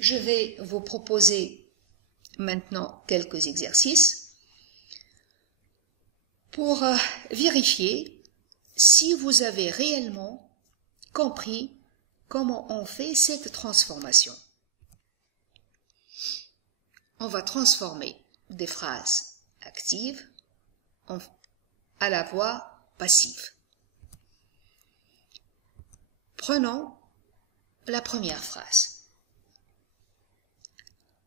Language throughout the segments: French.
Je vais vous proposer maintenant quelques exercices pour vérifier si vous avez réellement compris comment on fait cette transformation. On va transformer des phrases actives à la voix passive. Prenons la première phrase.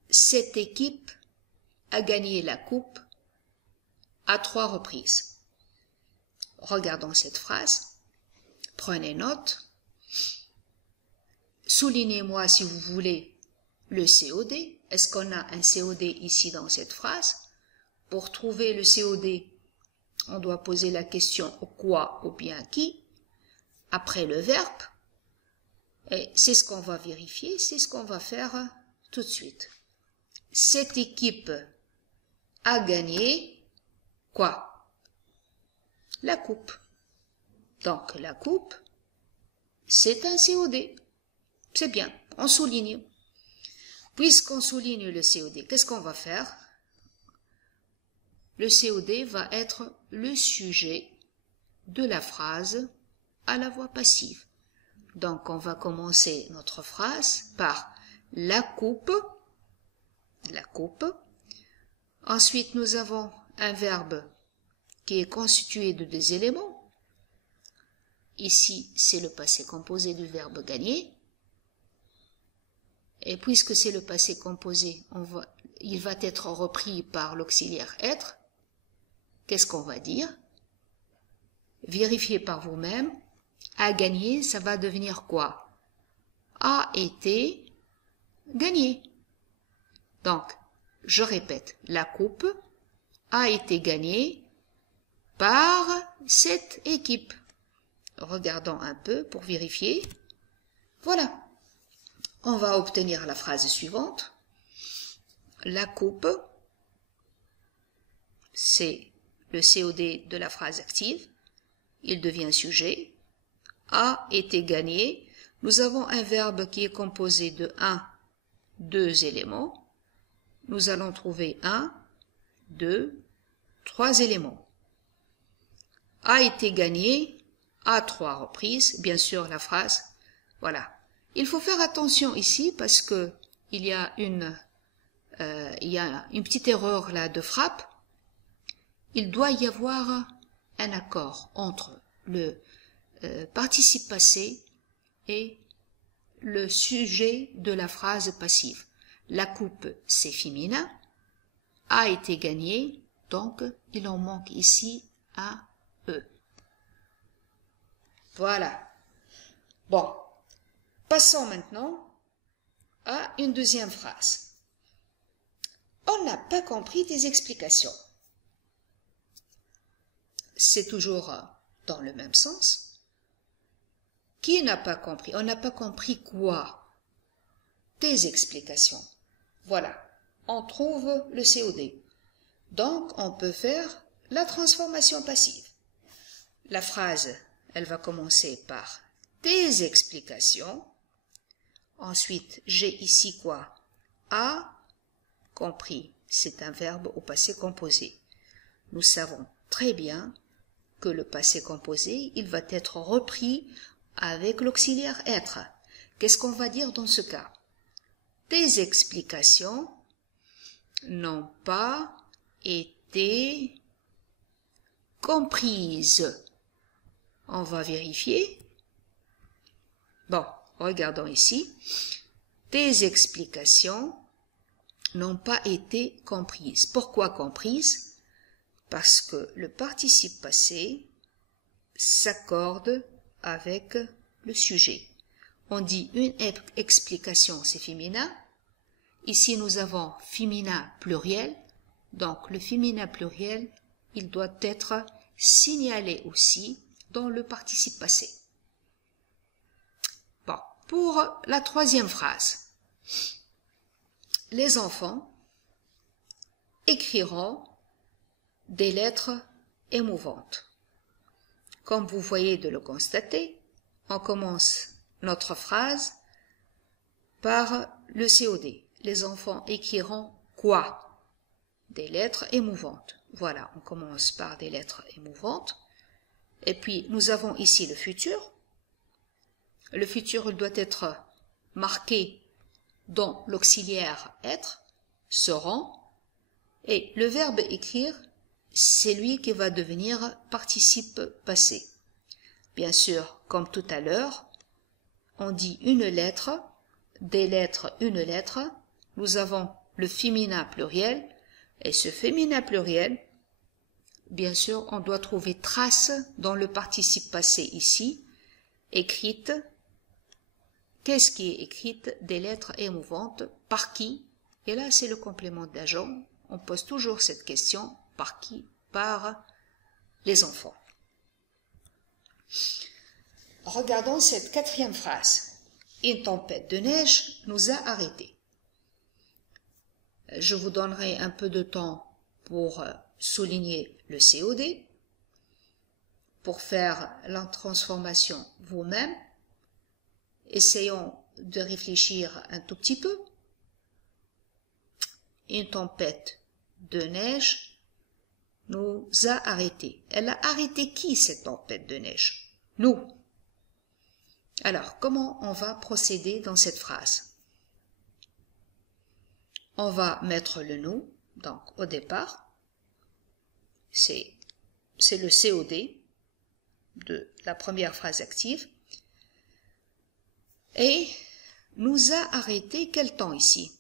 Cette équipe a gagné la coupe à 3 reprises. Regardons cette phrase. Prenez note. Soulignez-moi si vous voulez le COD. Est-ce qu'on a un COD ici dans cette phrase? Pour trouver le COD, on doit poser la question quoi ou bien qui, après le verbe. Et c'est ce qu'on va vérifier, c'est ce qu'on va faire tout de suite. Cette équipe a gagné quoi? La coupe. Donc la coupe, c'est un COD. C'est bien, on souligne. Puisqu'on souligne le COD, qu'est-ce qu'on va faire? Le COD va être le sujet de la phrase à la voix passive. Donc on va commencer notre phrase par la coupe. La coupe. Ensuite, nous avons un verbe qui est constitué de 2 éléments. Ici, c'est le passé composé du verbe gagner. Et puisque c'est le passé composé, il va être repris par l'auxiliaire être. Qu'est-ce qu'on va dire? Vérifiez par vous-même. A gagné, ça va devenir quoi? A été gagné. Donc, je répète, la coupe a été gagnée par cette équipe. Regardons un peu pour vérifier. Voilà. On va obtenir la phrase suivante. La coupe, c'est le COD de la phrase active. Il devient sujet. A été gagné. Nous avons un verbe qui est composé de 2 éléments. Nous allons trouver 2, 3 éléments. A été gagné à 3 reprises. Bien sûr, la phrase, voilà. Il faut faire attention ici parce que il y a une petite erreur là de frappe. Il doit y avoir un accord entre le participe passé et le sujet de la phrase passive. La coupe, c'est féminin, a été gagné, donc il en manque ici un E. Voilà. Bon, passons maintenant à une deuxième phrase. On n'a pas compris tes explications. C'est toujours dans le même sens. Qui n'a pas compris? On n'a pas compris quoi? Tes explications. Voilà, on trouve le COD. Donc, on peut faire la transformation passive. La phrase, elle va commencer par tes explications. Ensuite, j'ai ici quoi? A compris. C'est un verbe au passé composé. Nous savons très bien que le passé composé, il va être repris avec l'auxiliaire être. Qu'est-ce qu'on va dire dans ce cas? Tes explications n'ont pas été comprises. On va vérifier. Bon, regardons ici. Tes explications n'ont pas été comprises. Pourquoi comprises? Parce que le participe passé s'accorde avec le sujet. On dit une explication, c'est féminin. Ici, nous avons féminin pluriel. Donc, le féminin pluriel, il doit être signalé aussi dans le participe passé. Bon, pour la troisième phrase. Les enfants écriront des lettres émouvantes. Comme vous voyez de le constater, on commence notre phrase par le COD. Les enfants écriront quoi? Des lettres émouvantes. Voilà, on commence par des lettres émouvantes. Et puis, nous avons ici le futur. Le futur doit être marqué dans l'auxiliaire être, seront. Et le verbe écrire, c'est lui qui va devenir participe passé. Bien sûr, comme tout à l'heure, on dit une lettre, des lettres, une lettre. Nous avons le féminin pluriel. Et ce féminin pluriel, bien sûr, on doit trouver trace dans le participe passé ici. Écrite. Qu'est-ce qui est écrite? Des lettres émouvantes. Par qui? Et là, c'est le complément d'agent. On pose toujours cette question. Par qui? Par les enfants. Regardons cette quatrième phrase. Une tempête de neige nous a arrêtés. Je vous donnerai un peu de temps pour souligner le COD, pour faire la transformation vous-même. Essayons de réfléchir un tout petit peu. Une tempête de neige nous a arrêtés. Elle a arrêté qui, cette tempête de neige? Nous. Alors, comment on va procéder dans cette phrase? On va mettre le nous, donc au départ. C'est le COD de la première phrase active. Et nous a arrêté quel temps ici?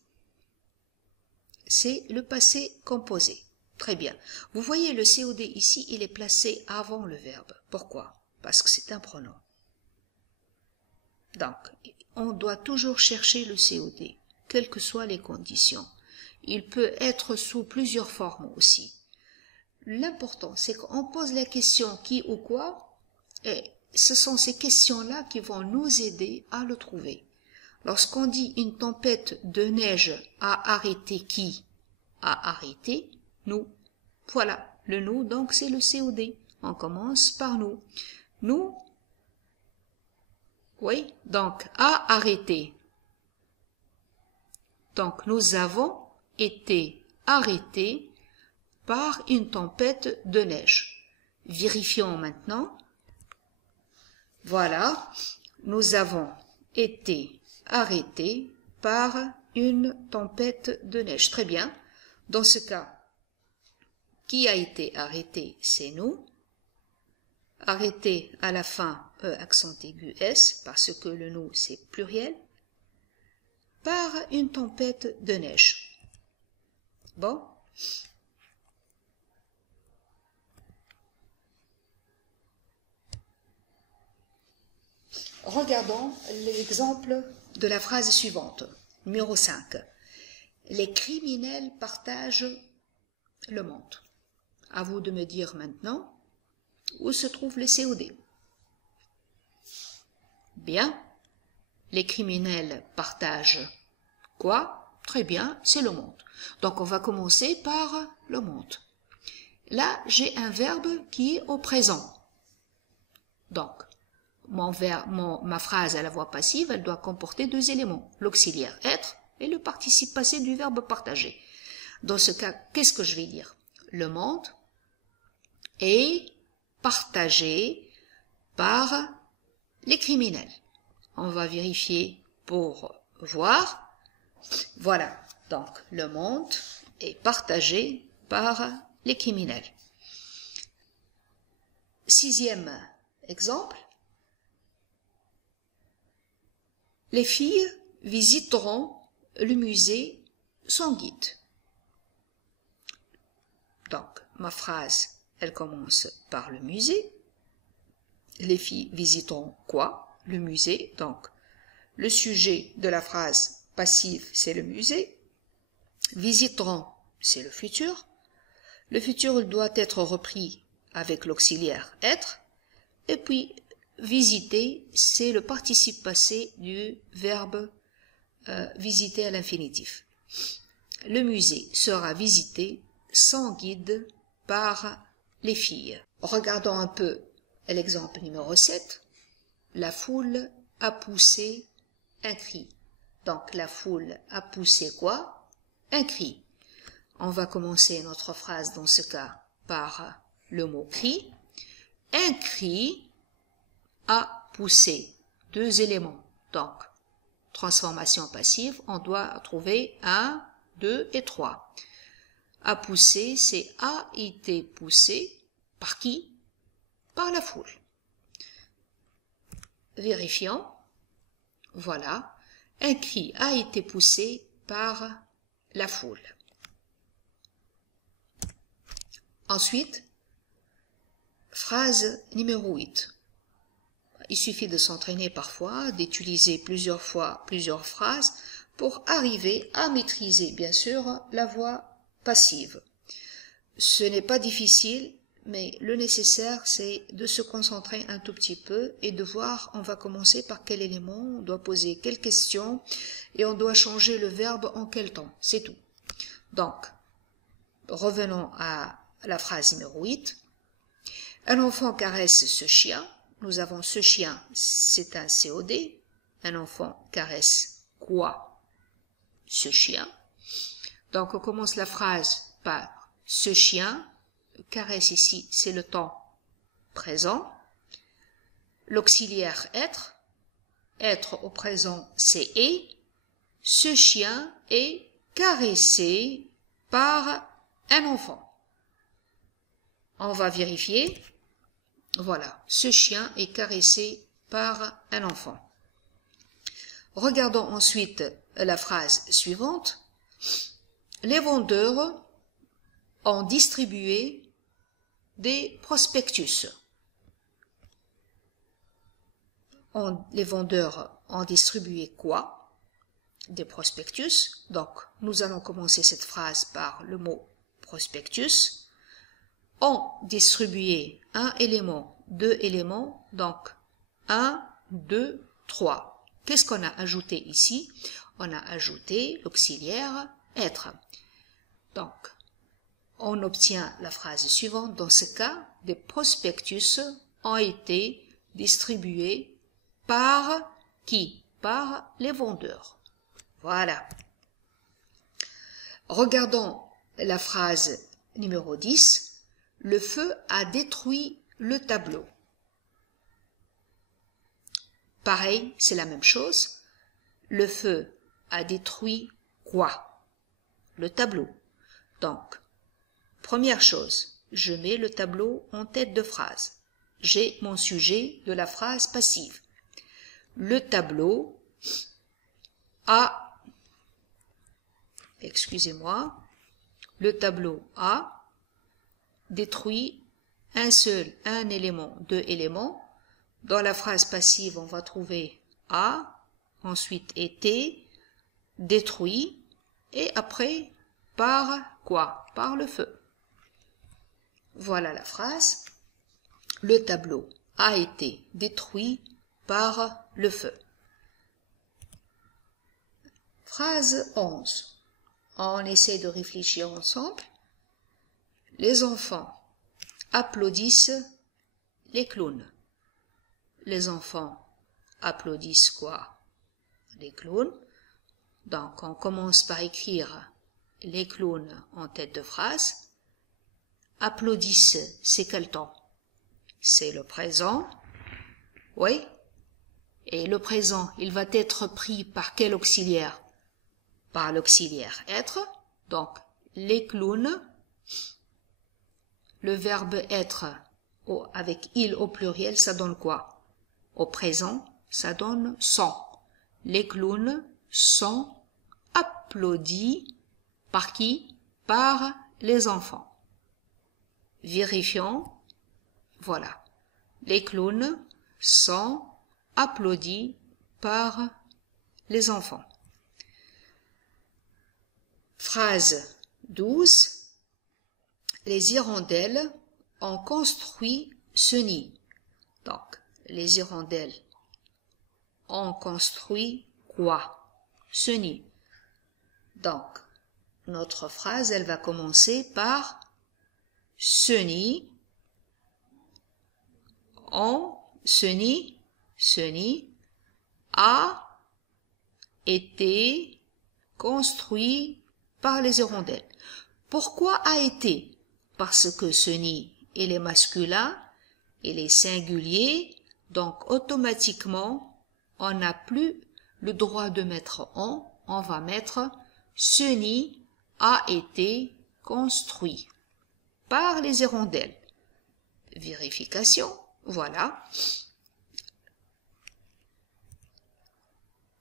C'est le passé composé. Très bien. Vous voyez le COD ici, il est placé avant le verbe. Pourquoi? Parce que c'est un pronom. Donc, on doit toujours chercher le COD, quelles que soient les conditions. Il peut être sous plusieurs formes aussi. L'important, c'est qu'on pose la question qui ou quoi, et ce sont ces questions-là qui vont nous aider à le trouver. Lorsqu'on dit une tempête de neige a arrêté qui? A arrêté nous. Voilà, le nous, donc c'est le COD. On commence par nous. Nous, oui, donc a arrêté. Donc nous avons été arrêtés par une tempête de neige. Vérifions maintenant. Voilà, nous avons été arrêtés par une tempête de neige. Très bien. Dans ce cas, qui a été arrêté? C'est nous. Arrêté à la fin, E accent aigu S, parce que le nous c'est pluriel, par une tempête de neige. Bon. Regardons l'exemple de la phrase suivante, numéro 5. Les criminels partagent le monde. À vous de me dire maintenant où se trouve le COD. Bien. Les criminels partagent quoi? Très bien, c'est le monde. Donc on va commencer par le monde. Là, j'ai un verbe qui est au présent. Donc, ma phrase à la voix passive, elle doit comporter deux éléments, l'auxiliaire être et le participe passé du verbe partager. Dans ce cas, qu'est-ce que je vais dire? Le monde est partagé par les criminels. On va vérifier pour voir. Voilà, donc le monde est partagé par les criminels. Sixième exemple. Les filles visiteront le musée sans guide. Donc, ma phrase, elle commence par le musée. Les filles visiteront quoi? Le musée. Donc, le sujet de la phrase passive, c'est le musée. Visiteront, c'est le futur. Le futur il doit être repris avec l'auxiliaire être. Et puis, visiter, c'est le participe passé du verbe visiter à l'infinitif. Le musée sera visité sans guide par les filles. Regardons un peu l'exemple numéro 7. La foule a poussé un cri. Donc la foule a poussé quoi? Un cri. On va commencer notre phrase dans ce cas par le mot cri. Un cri a poussé. Deux éléments. Donc, transformation passive, on doit trouver 1, 2 et 3. A poussé, c'est a été poussé par qui? Par la foule. Vérifions. Voilà. Un cri a été poussé par la foule. Ensuite, phrase numéro 8. Il suffit de s'entraîner parfois, d'utiliser plusieurs fois plusieurs phrases pour arriver à maîtriser, bien sûr, la voix passive. Ce n'est pas difficile, mais le nécessaire, c'est de se concentrer un tout petit peu et de voir, on va commencer par quel élément, on doit poser quelle question et on doit changer le verbe en quel temps, c'est tout. Donc, revenons à la phrase numéro 8. Un enfant caresse ce chien. Nous avons ce chien, c'est un COD. Un enfant caresse quoi? Ce chien. Donc, on commence la phrase par ce chien. Caresse ici, c'est le temps présent. L'auxiliaire être. Être au présent, c'est est. Ce chien est caressé par un enfant. On va vérifier. Voilà, ce chien est caressé par un enfant. Regardons ensuite la phrase suivante. Les vendeurs ont distribué des prospectus. Les vendeurs ont distribué quoi? Des prospectus. Donc, nous allons commencer cette phrase par le mot prospectus. Ont distribué un élément, deux éléments, donc 1, 2, 3. Qu'est-ce qu'on a ajouté ici? On a ajouté l'auxiliaire être. Donc, on obtient la phrase suivante. Dans ce cas, des prospectus ont été distribués par qui? Par les vendeurs. Voilà. Regardons la phrase numéro 10. Le feu a détruit le tableau. Pareil, c'est la même chose. Le feu a détruit quoi? Le tableau. Donc, première chose, je mets le tableau en tête de phrase. J'ai mon sujet de la phrase passive. Le tableau a, excusez-moi, le tableau a détruit un élément, deux éléments. Dans la phrase passive, on va trouver a, ensuite été, détruit, et après, par quoi? Par le feu. Voilà la phrase. Le tableau a été détruit par le feu. Phrase 11. On essaie de réfléchir ensemble. Les enfants applaudissent les clowns. Les enfants applaudissent quoi? Les clowns. Donc, on commence par écrire les clowns en tête de phrase. Applaudissent, c'est quel temps? C'est le présent. Oui. Et le présent, il va être pris par quel auxiliaire? Par l'auxiliaire être. Donc, les clowns. Le verbe être avec il au pluriel, ça donne quoi? Au présent, ça donne sont. Les clowns sont applaudis par qui? Par les enfants. Vérifions. Voilà. Les clowns sont applaudis par les enfants. Phrase 12. Les hirondelles ont construit ce nid. Donc, les hirondelles ont construit quoi? Ce nid. Donc, notre phrase, elle va commencer par ce nid. Ce nid a été construit par les hirondelles. Pourquoi a été? Parce que ce nid, il est masculin, il est singulier, donc automatiquement, on n'a plus le droit de mettre on va mettre ce nid a été construit par les hirondelles. Vérification, voilà.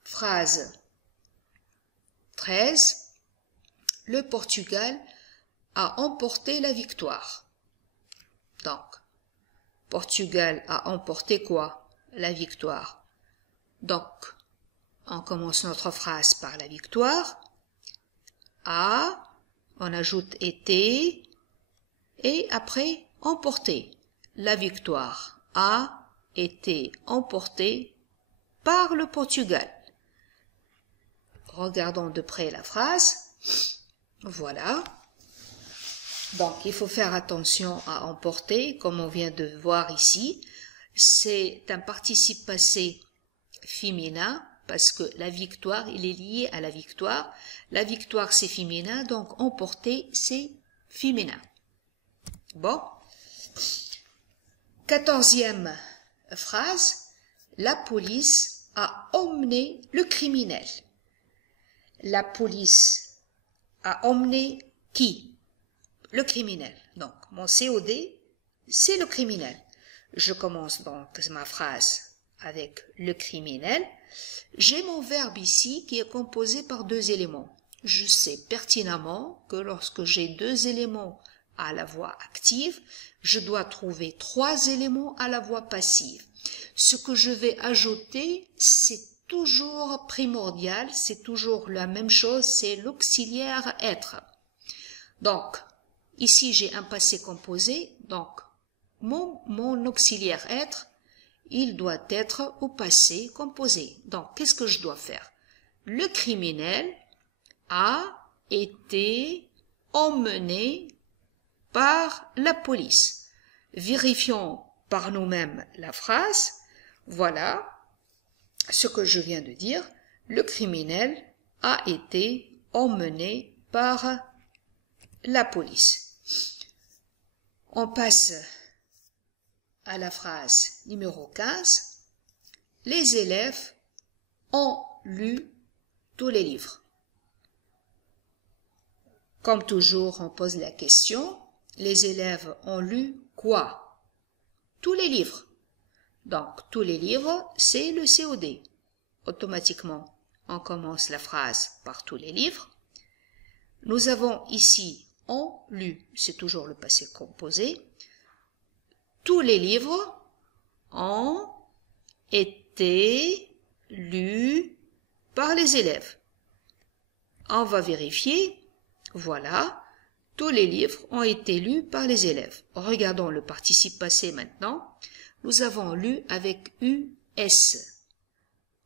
Phrase 13. Le Portugal a emporté la victoire. Donc, Portugal a emporté quoi? La victoire. Donc, on commence notre phrase par la victoire. A, on ajoute été, et après emporté. La victoire a été emportée par le Portugal. Regardons de près la phrase. Voilà. Donc, il faut faire attention à emporter, comme on vient de voir ici. C'est un participe passé féminin, parce que la victoire, il est lié à la victoire. La victoire, c'est féminin, donc emporter, c'est féminin. Bon. 14e phrase. La police a emmené le criminel. La police a emmené qui? Le criminel. Donc, mon COD, c'est le criminel. Je commence donc ma phrase avec le criminel. J'ai mon verbe ici qui est composé par deux éléments. Je sais pertinemment que lorsque j'ai deux éléments à la voix active, je dois trouver trois éléments à la voix passive. Ce que je vais ajouter, c'est toujours primordial, c'est toujours la même chose, c'est l'auxiliaire être. Donc, ici j'ai un passé composé, donc mon auxiliaire être, il doit être au passé composé. Donc, qu'est-ce que je dois faire? Le criminel a été emmené par la police. Vérifions par nous-mêmes la phrase. Voilà ce que je viens de dire. Le criminel a été emmené par la police. On passe à la phrase numéro 15. Les élèves ont lu tous les livres. Comme toujours, on pose la question. Les élèves ont lu quoi? Tous les livres. Donc, tous les livres, c'est le COD. Automatiquement, on commence la phrase par tous les livres. Nous avons ici ont lu, c'est toujours le passé composé. Tous les livres ont été lus par les élèves. On va vérifier. Voilà. Tous les livres ont été lus par les élèves. Regardons le participe passé maintenant. Nous avons lu avec US.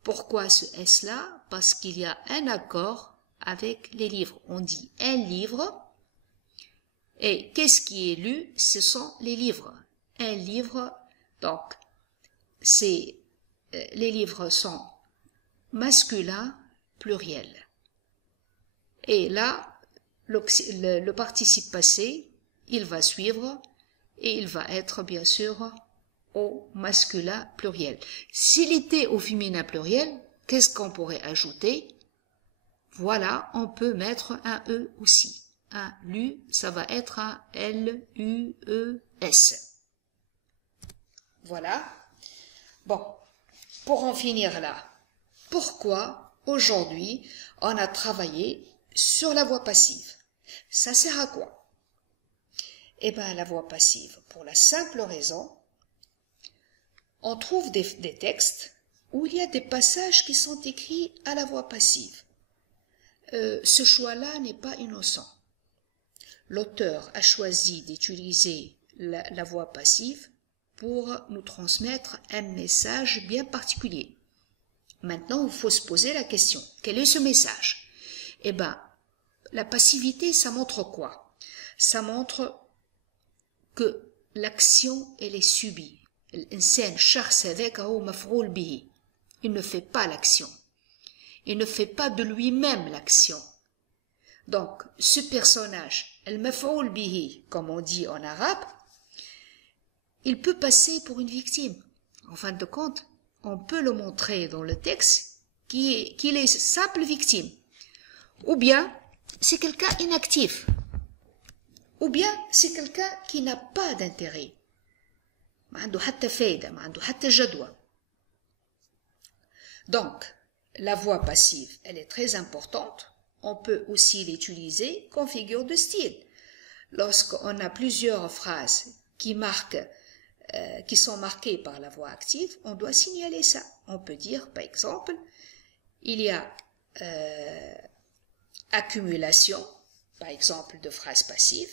Pourquoi ce S-là? Parce qu'il y a un accord avec les livres. On dit un livre. Et qu'est-ce qui est lu? Ce sont les livres. Un livre, donc, les livres sont masculins, pluriels. Et là, le participe passé, il va suivre et il va être bien sûr au masculin pluriel. S'il était au féminin pluriel, qu'est-ce qu'on pourrait ajouter? Voilà, on peut mettre un E aussi. Un LU, ça va être un L-U-E-S. Voilà. Bon, pour en finir là, pourquoi aujourd'hui on a travaillé sur la voix passive? Ça sert à quoi? Eh bien, la voix passive, pour la simple raison, on trouve des textes où il y a des passages qui sont écrits à la voix passive. Ce choix-là n'est pas innocent. L'auteur a choisi d'utiliser la voix passive pour nous transmettre un message bien particulier. Maintenant, il faut se poser la question, quel est ce message? Eh bien, la passivité, ça montre quoi? Ça montre que l'action, elle est subie. Il ne fait pas l'action. Il ne fait pas de lui-même l'action. Donc, ce personnage, al-maf'oul bihi, comme on dit en arabe, il peut passer pour une victime. En fin de compte, on peut le montrer dans le texte qu'il est simple victime. Ou bien, c'est quelqu'un inactif. Ou bien, c'est quelqu'un qui n'a pas d'intérêt. Donc, la voix passive, elle est très importante. On peut aussi l'utiliser comme figure de style. Lorsqu'on a plusieurs phrases qui sont marquées par la voix active, on doit signaler ça. On peut dire, par exemple, il y a accumulation, par exemple, de phrases passives,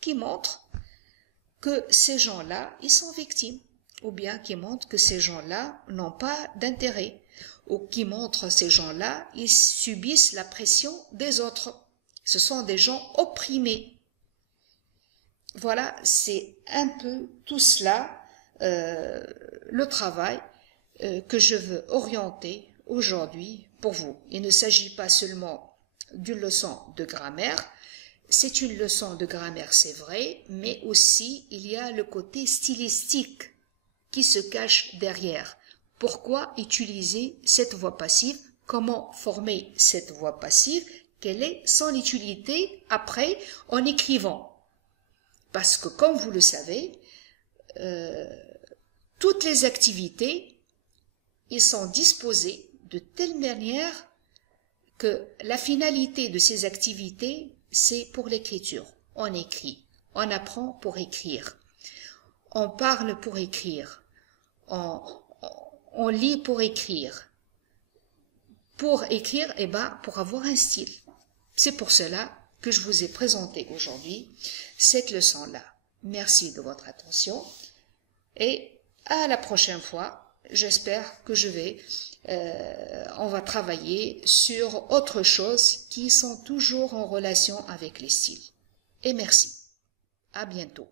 qui montrent que ces gens-là, ils sont victimes, ou bien qui montrent que ces gens-là n'ont pas d'intérêt, ou qui montrent ces gens-là, ils subissent la pression des autres. Ce sont des gens opprimés. Voilà, c'est un peu tout cela, le travail que je veux orienter aujourd'hui pour vous. Il ne s'agit pas seulement d'une leçon de grammaire, c'est une leçon de grammaire, c'est vrai, mais aussi il y a le côté stylistique qui se cache derrière. Pourquoi utiliser cette voix passive? Comment former cette voix passive? Quelle est son utilité après en écrivant? Parce que comme vous le savez, toutes les activités, ils sont disposées de telle manière que la finalité de ces activités, c'est pour l'écriture. On écrit, on apprend pour écrire, on parle pour écrire, on lit pour écrire. Pour écrire, eh ben, pour avoir un style. C'est pour cela que je vous ai présenté aujourd'hui cette leçon-là. Merci de votre attention et à la prochaine fois. J'espère que on va travailler sur autre chose qui sont toujours en relation avec les styles. Et merci. À bientôt.